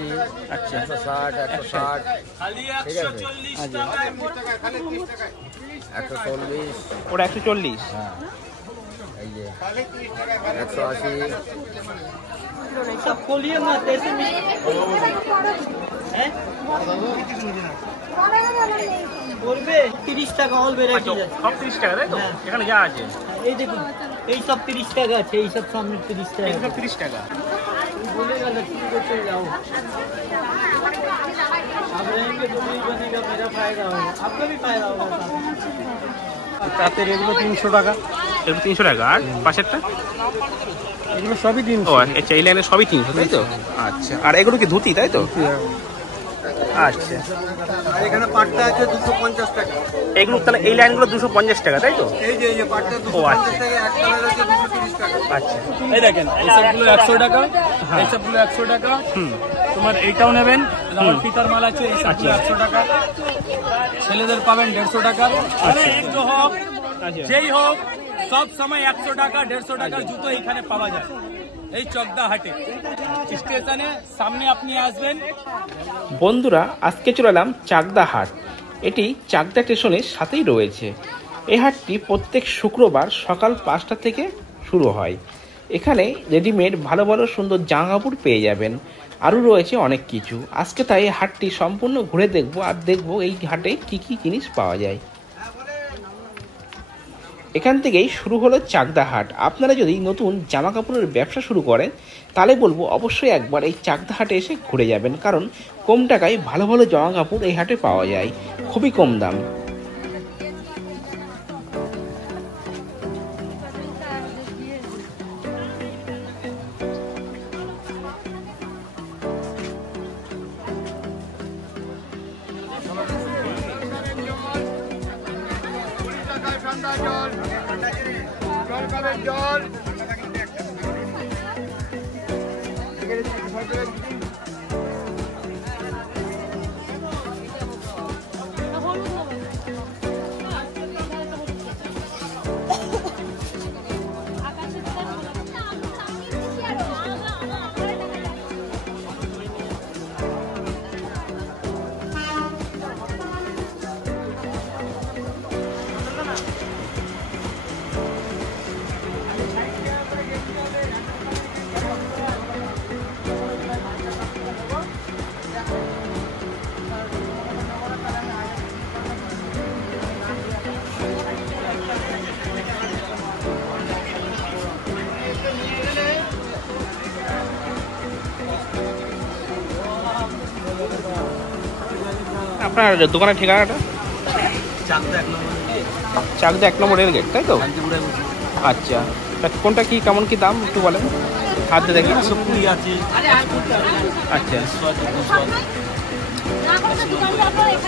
180, আচ্ছা 160, 160, ঠিক আছে, আচ্ছা 140, ওটা 140। হ্যাঁ এই যে 180, सब खोलिए मत ऐसे में हैं বলবে 30 টাকা অল ভ্যারাইটি আছে সব 30 টাকা তাই তো? এখানে যা আছে এই দেখুন এই সব 30 টাকা আছে এই সব সামনে 30 টাকা এগুলো 30 টাকা। बोलेगा लक्ष्मी को चल जाओ आप रहेंगे तो नहीं बनेगा मेरा फायदा होगा आपका भी फायदा होगा তাতে এগুলো 300 টাকা, এগুলো 300 টাকা। আর পাশেরটা? এগুলো সবই 300। ও আচ্ছা, এই লাইনে সবই 300 তাই তো? আচ্ছা, আর এগুলো কি ধুতি তাই তো? আচ্ছা, আর এখানে পাটটা আছে 250 টাকা। এগুলো তাহলে এই লাইনগুলো 250 টাকা তাই তো? এই যে পাটটা 250 টাকা, এক কালার আছে 230 টাকা। আচ্ছা, এই দেখেন এই সবগুলো 100 টাকা, এই সবগুলো 100 টাকা। তোমার এইটাও নেবেন, আমার ফিতার মাল আছে, এই সবগুলো 100 টাকা। ছেলেদের পাবেন 150 টাকা। আরে এক जो হোক যেই হোক সব সময় 100 টাকা 150 টাকার জুতো এখানে পাওয়া যায়। এই চকদা হাটে স্টেশনে সামনে আপনি আসবেন। বন্ধুরা আজকে চলে এলাম চাকদা হাট। এটি চাকদা স্টেশনের সাথেই রয়েছে। এই হাটটি প্রত্যেক শুক্রবার সকাল 5টা থেকে শুরু হয়। এখানে রেডিমেড ভালো ভালো সুন্দর জামা কাপড় পেয়ে যাবেন। আরও রয়েছে অনেক কিছু। আজকে তাই এই হাটটি সম্পূর্ণ ঘুরে দেখব আর দেখব এই হাটে কি কি জিনিস পাওয়া যায়। এখান থেকেই শুরু হলো চাকদা হাট। আপনারা যদি নতুন জামা কাপড়ের ব্যবসা শুরু করেন তাহলে বলবো অবশ্যই একবার এই চাকদা হাটে এসে ঘুরে যাবেন, কারণ কম টাকায় ভালো ভালো জামা কাপড় এই হাটে পাওয়া যায়, খুবই কম দাম। আপনার দোকানের ঠিকানাটা? চাকদা 1 নম্বর রেল গেট তাই তো? আচ্ছা, তা কোনটা কি কেমন কি দাম একটু বলেন, হাতে দেখি। আচ্ছা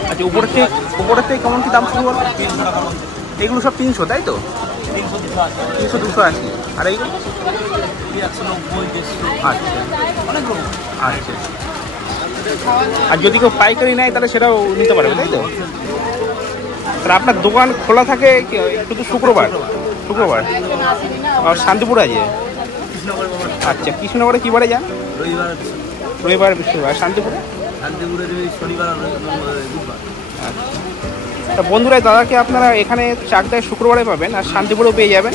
আচ্ছা, উপরের থেকে কেমন কি দাম শুরু হলো? এগুলো সব 300 তাই তো? 300, 280। আর এইগুলো? আচ্ছা আচ্ছা। আর যদি কেউ পাইকারি নেয় তাহলে সেটাও নিতে পারবে তাই তো? তাহলে আপনার দোকান খোলা থাকে শুধু শুক্রবার? আর শান্তিপুর আছে? আচ্ছা, কৃষ্ণনগরে কী বারে যান? রবিবার বৃহস্পতিবার। শান্তিপুরে? তা বন্ধুরা দাদাকে আপনারা এখানে চাকদায় শুক্রবারে পাবেন, আর শান্তিপুরেও পেয়ে যাবেন,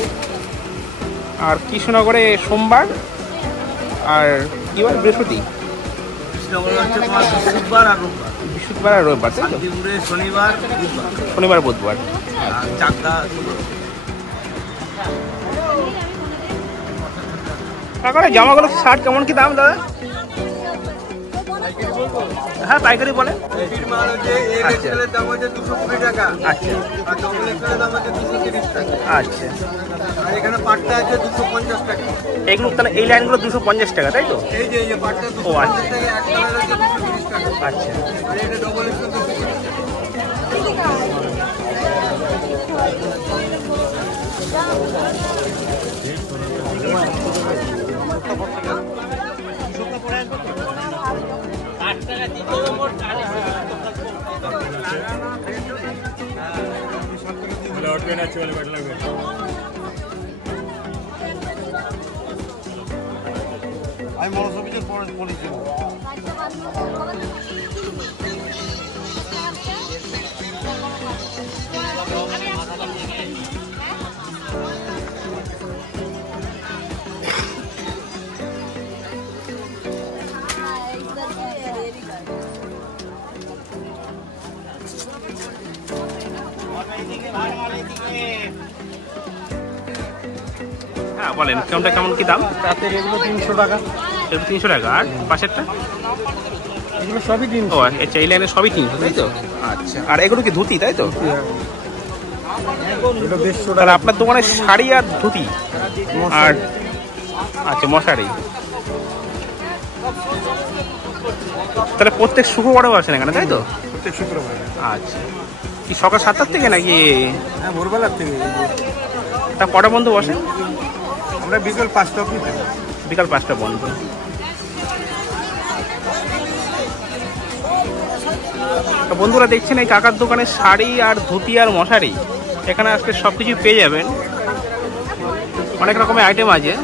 আর কৃষ্ণনগরে সোমবার, আর কী বার? বৃহস্পতি, বৃহস্পতিবার আর রবিবার তাই তো? শনিবার বুধবার। তারপরে জামাগুলো শার্ট কেমন কি দাম দাদা? হ্যাঁ পাইকারি বলে। আচ্ছা আচ্ছা, এখানে পাটটা আছে 250 টাকা। এগুলো তাহলে এই লাইনগুলো 250 টাকা তাই তো? এই যে পাটটা 250 টাকা, এক কালার আছে 230 টাকা। আচ্ছা, আর এটা ডবল এক্সেল 250 টাকা। আমি মনোসবিজের পরে বলেছি হ্যাঁ বলেন কোনটা কেমন কি দাম? তাঁতের এগুলো 300 টাকা, এটা 300 টাকা। আর পাশেরটা? এগুলো সবই 300। ও আচ্ছা, এই লাইনে সবই 300 তাই তো? আচ্ছা, আর এগুলো কি ধুতি তাই তো? এগুলো 150 তাহলে টাকা। আপনার দোকানে শাড়ি আর ধুতি আর আচ্ছা মশারি, তাহলে প্রত্যেক শুক্রবারেও আসেন এখানে তাই তো? প্রত্যেক শুক্রবার। আচ্ছা, কি সকাল 7টার থেকে নাকি? হ্যাঁ, ভোরবেলার থেকে। তা কটা বন্ধ বসে? আমরা বিকেল 5টা অবধি থাকি। বিকাল 5টা বন্ধ। তো বন্ধুরা দেখছেন এই কাকার দোকানে শাড়ি আর ধুতি আর মশারি, এখানে আজকে সব কিছু পেয়ে যাবেন, অনেক রকমের আইটেম আছে।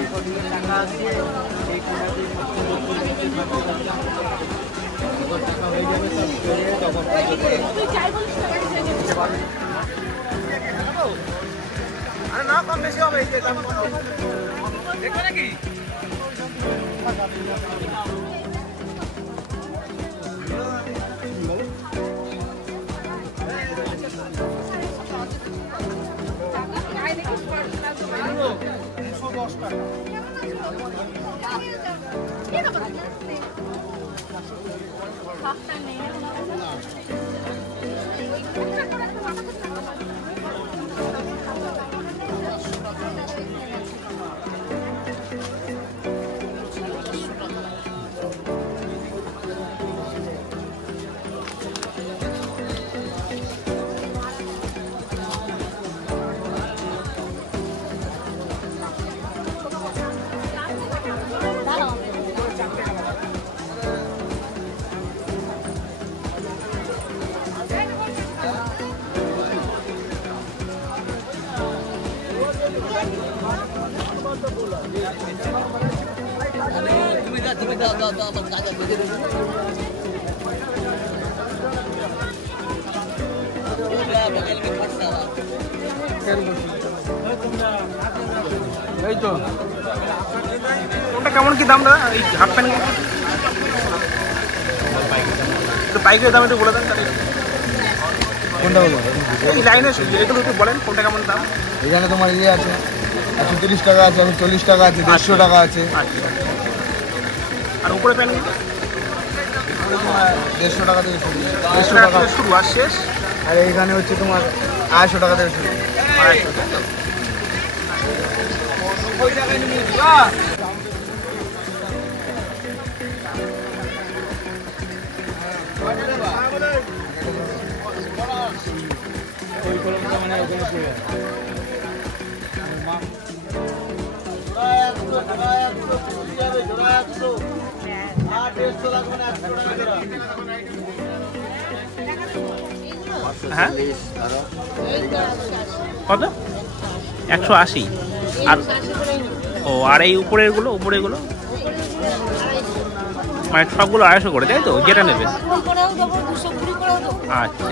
এই তো কোনটা কেমন কি দাম দাদা? এই হাফ প্যান্ট একটু পাইকারি দাম একটু বলে দেন তাহলে। কোনটা হলো? এই লাইনে এগুলো একটু বলেন কোনটা কেমন দাম। এখানে তোমার ইয়ে আছে 130 টাকা আছে, 40 টাকা আছে, 150 টাকা আছে। আচ্ছা, আর উপরে প্যান্টগুলো? 150 টাকা থেকে শুরু, 150 টাকা থেকে শুরু আর শেষ আর এইখানে হচ্ছে তোমার 250 টাকা থেকে শুরু। 250 তাই তো? ওই কলমটা মানে ওখানে পড়ে আছে। হ্যাঁ কত? 180। আর ও আর এই উপরেরগুলো মানে সবগুলো 250 করে তাই তো, যেটা নেবে? আচ্ছা,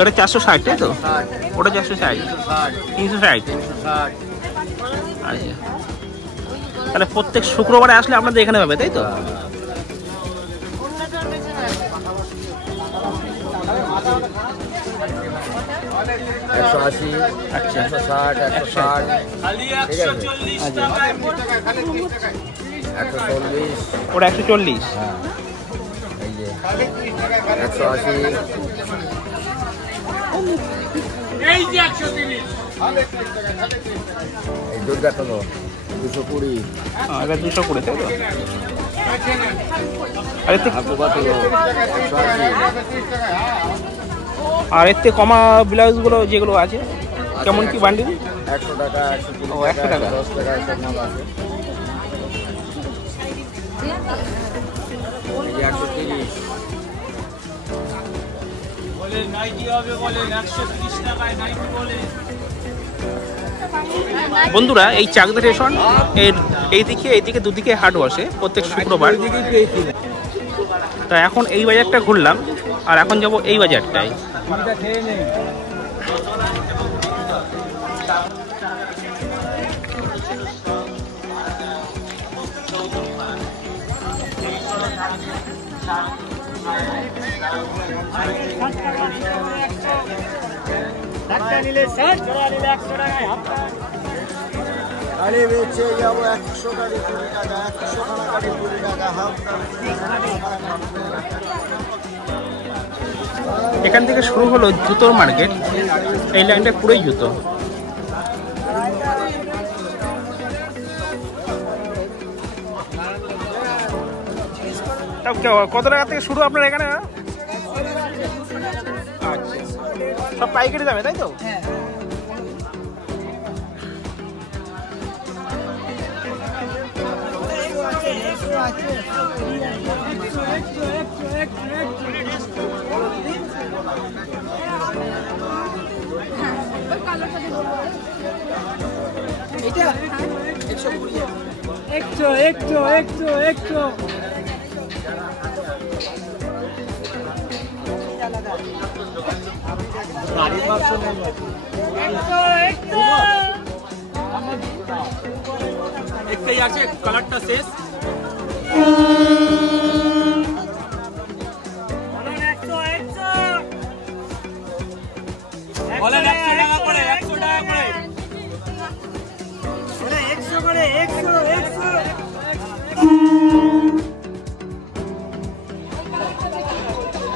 ওটা 460 তাই তো? ওটা 460, 360। আচ্ছা, তাহলে প্রত্যেক শুক্রবারে আসলে আপনাদের এখানে পাবে তাই তো? একশো 180, আচ্ছা 160, 160, ঠিক আছে, 140, ওটা 140। হ্যাঁ এই যে 180, এই দুর্গাটা তো 220, এটা 220 তাই তো? আর এতে হাকুবা তো 180, আর এর থেকে কমা ব্লাউজগুলো যেগুলো আছে কেমন কি বান্ডিল? 100 টাকা, 120 ও, 100 টাকা। 10 টাকা সব মাল আছে। এই যে 130, বলে নাইটি হবে, বলেন 130 টাকায় নাইটি বলে। বন্ধুরা এই চাকদা স্টেশন এর এইদিকে দুদিকে হাট বসে প্রত্যেক শুক্রবার। তা এখন এই বাজারটা ঘুরলাম আর এখন যাব এই বাজারটায়। আরে বেচে যাবো 100 টাকা 20 টাকা 100 টাকা 20 টাকা হাফ। এখান থেকে শুরু হলো জুতোর মার্কেট। এই লাইনটা পুরোই জুতো। কত টাকা থেকে শুরু আপনার এখানে? আচ্ছা, সব পাইকারি দামে তাই তো? একটু একটাই আছে, কালারটা শেষ। বলেন 100 টাকা করে, 100 টাকা করে।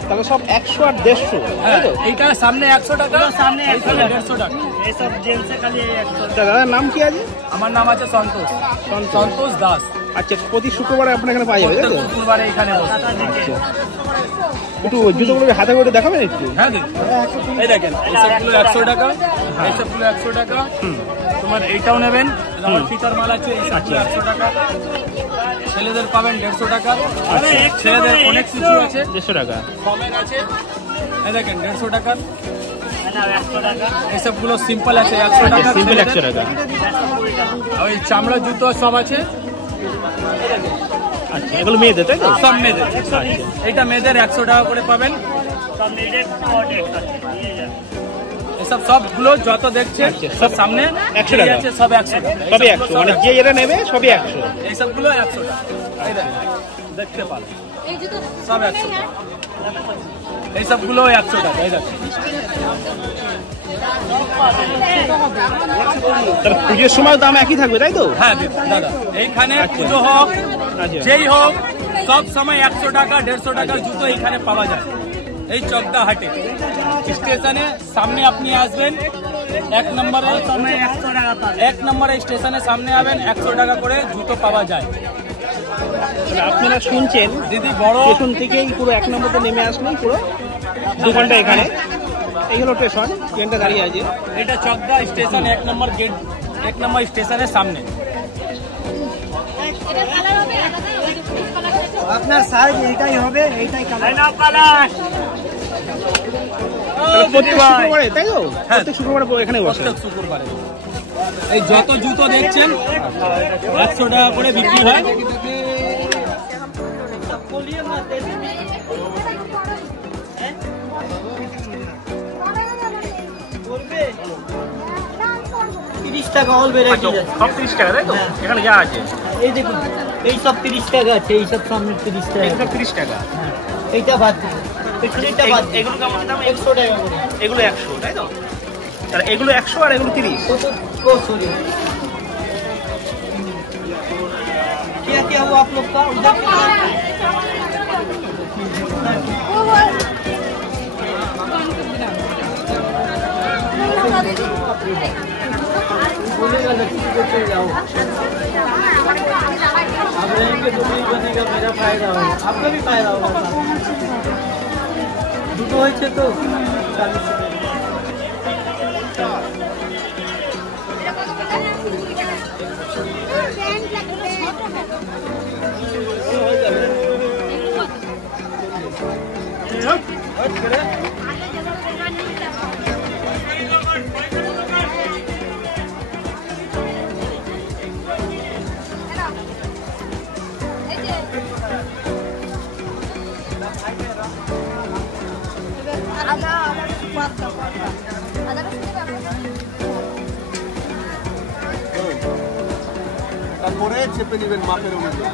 তাহলে সব 100 আর 150। হ্যাঁ, এইটা সামনে 100 টাকা, সামনে 150 টাকা। এইসব জেন্টসে খালি 100। দাদার নাম কি আছে? আমার নাম আছে সন্তোষ, সন্তোষ দাস। আচ্ছা, প্রতি শুক্রবারে আপনার এখানে পাওয়া যাবে তাই তো? শুক্রবারে এখানে বসে। আচ্ছা, একটু জুতোগুলো হাতে করে দেখাবেন একটু? হ্যাঁ দেখুন, এই দেখেন এইসবগুলো 100 টাকা, এইসবগুলো 100 টাকা। তোমার এইটাও নেবেন, আমার ফিতার মাল আছে, এই সবগুলো 100 টাকা। ছেলেদের পাবেন 150 টাকা। ছেলেদের অনেক কিছু আছে, 150 টাকা কমের আছে। এই দেখেন 150 টাকা। এইসবগুলো সিম্পল আছে 100 টাকা, সিম্পল 100 টাকা। ওই চামড়া জুতো সব আছে। আচ্ছা, এগুলো মেয়েদের তাই তো? সব মেয়েদের। এইটা মেয়েদের 100 টাকা করে পাবেন। এসব সবগুলো যত দেখছেন সব সামনে 100 টাকা আছে, সব 100 টাকা। সবই 100, মানে যে যেটা নেবে সবই 100। এইসবগুলো 100 টাকা। এই দেখেন, দেখতে পারেন সব 100 টাকা। এইসবগুলো 100 টাকা। এই দেখেন তাহলে পুজোর সময় দাম একই থাকবে তাই তো? হ্যাঁ দাদা, এইখানে পুজো হোক যেই হোক সব সময় 100 টাকা 150 টাকার জুতো এইখানে পাওয়া যায়। এই চকদা হাটে স্টেশনে সামনে আপনি আসবেন, 1 নম্বরে স্টেশনের সামনে আবেন, 100 টাকা করে জুতো পাওয়া যায়। আপনারা শুনছেন দিদি বড় স্টেশন থেকেই পুরো 1 নম্বরতে নেমে আসলেই পুরো 2 ঘন্টা এখানে। এই হলো স্টেশন, ট্রেনটা দাঁড়িয়ে আছে। এটা চকদা স্টেশন 1 নম্বর গেট, 1 নম্বর স্টেশনের সামনে। আপনার সাইজ এইটাই হবে, এইটাই কালার। প্রত্যেক শুক্রবারে তাই তো? হ্যাঁ, প্রত্যেক শুক্রবারে এখানে বসে। প্রত্যেক শুক্রবারে। এই যত জুতো দেখছেন 100 টাকা করে বিক্রি হয়। টাকা অল ভ্যারাইটি আছে, সব 30 টাকা তাই তো? এখানে যা আছে এই দেখুন, এই সব 30 টাকা আছে, এই সব সামনে 30 টাকা। এগুলো 30 টাকা। এইটা বাদ দিন, পেছনেরটা বাদ দিন। এগুলো কেমন দাম? 100 টাকা করে। এগুলো 100 তাই তো? তাহলে এগুলো 100 আর এগুলো 30। सॉरी, क्या क्या हुआ आप लोग का उधर? बोलेगा लड़की को चले जाओ, आप रहेंगे तो नहीं बनेगा, मेरा फायदा होगा, आपका भी फायदा होगा। दुटो হয়েছে তো 40 টাকা। তারপরে চেপে নেবেন মাপের অনুযায়ী।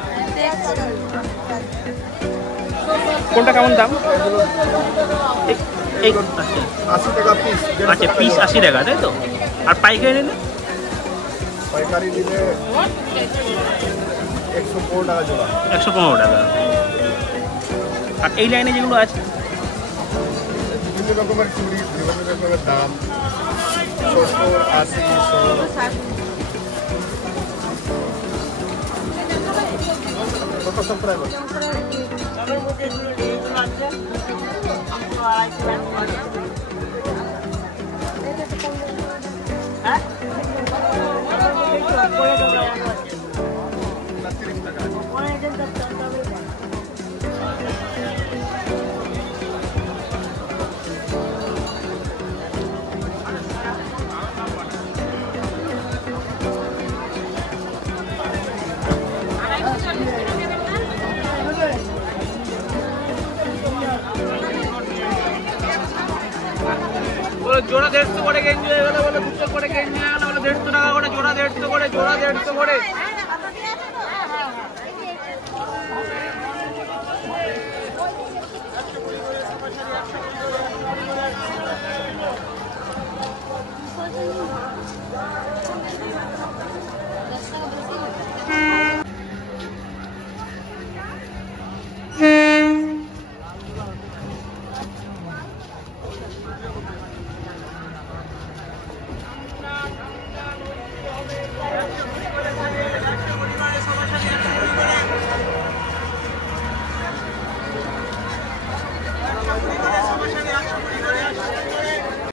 কোনটা কেমন দাম? এই 80 টাকা পিস। আচ্ছা, পিস 80 টাকা, তাই তো? আর পাইকারি নিলে? পাইকারি নিলে 115 টাকা জোড়া। 115 টাকা। আর এই লাইনে যেগুলো আছে? বিভিন্ন রকমের চুড়ি, বিভিন্ন রকমের দাম, 70, 80, 100। কত সাবস্ক্রাইবার? जोड़ा 150 করে গেঞ্জি হয়ে গেল, বলে 200 করে গেঞ্জি হয়ে গেল, বলে 150 টাকা করে জোড়া, 150 করে জোড়া, 150 করে।